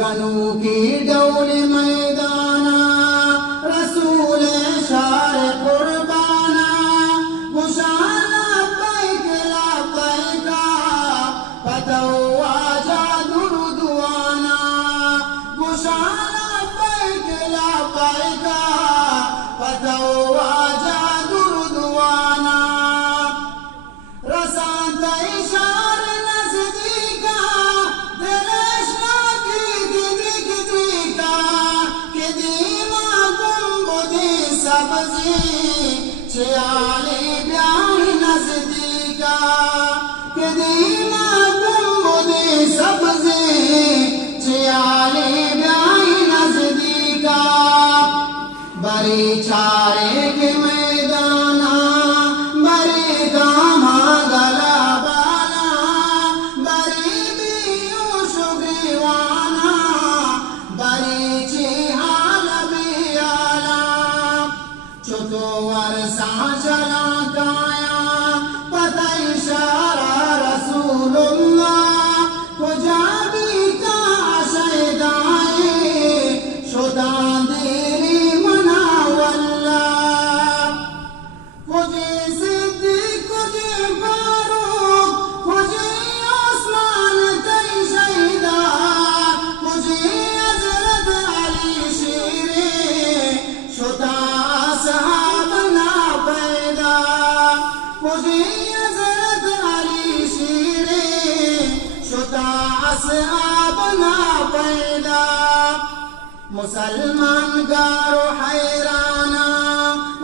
गनू की डौल मैदाना रसूल शार कुर्बाना मुशाला पैकला पैका पतवा जा दुरुदवाना मुशाला पैकला पैका पतवा जा दुरुदवाना रसात इशार नजदीका दिलशना की दिदीका के दीमा गुंबदी सब्जी चियाली ब्याही नजदीका के दीमा गुंबदी सब्जी चियाली ब्याही नजदीका बड़ी चारे के मैदाना बड़ी गामा गला बाला बड़ी बियो शुगवाना बड़ी चिहाल बियाला चुतोवर साजला काया पता इशारा रसूलुल्लाह कुजाबी का शैदाए शुदान दिली मनावल्ला कुजे सिद्दीक कुजे फारूक कुजे उस्मान तई शहीदा कुजे हजरत अली शेरे शुदा असहाब ना पैदा कुजे हजरत अली शेरे शुदा असहाब ना पैदा मुसलमान गारो हैराना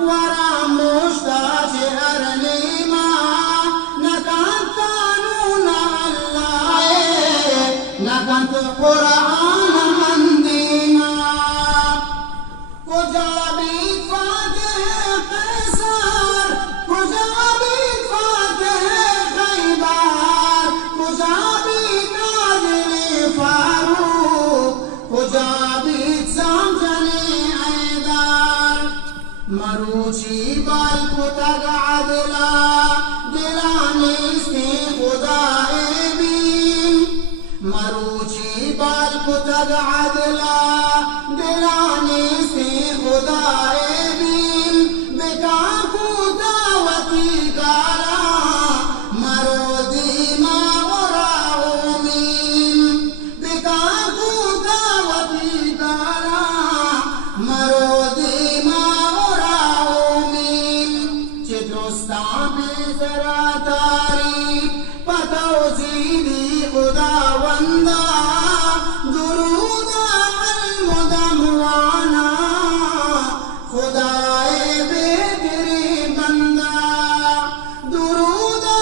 वरा मुश्ताज अरनीमा नकात कानून अल्लाह नकात कुरान मंदीमा कुजाबी फातिह कैसर कुजाबी फातिह खैबर कुजाबी कादिरी फारूक कुजाबी समझने ऐदार मरूची बाल कुतग अदला दिलाने से खुदाए बीन मरूची बाल कुतग अदला दिलाने से खुदाए बीन बेका खुदावती गारा मरो दीमा उमीन बेका खुदावती गारा मरो दीमा उमीन चित्रोस्ता में जरा तारी पताओ जीदी खुदावंदा दुरूदा अलमुदमवाना खुदाए बेगरी बंदा दुरूदा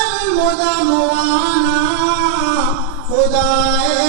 अलमुदमवाना खुदाए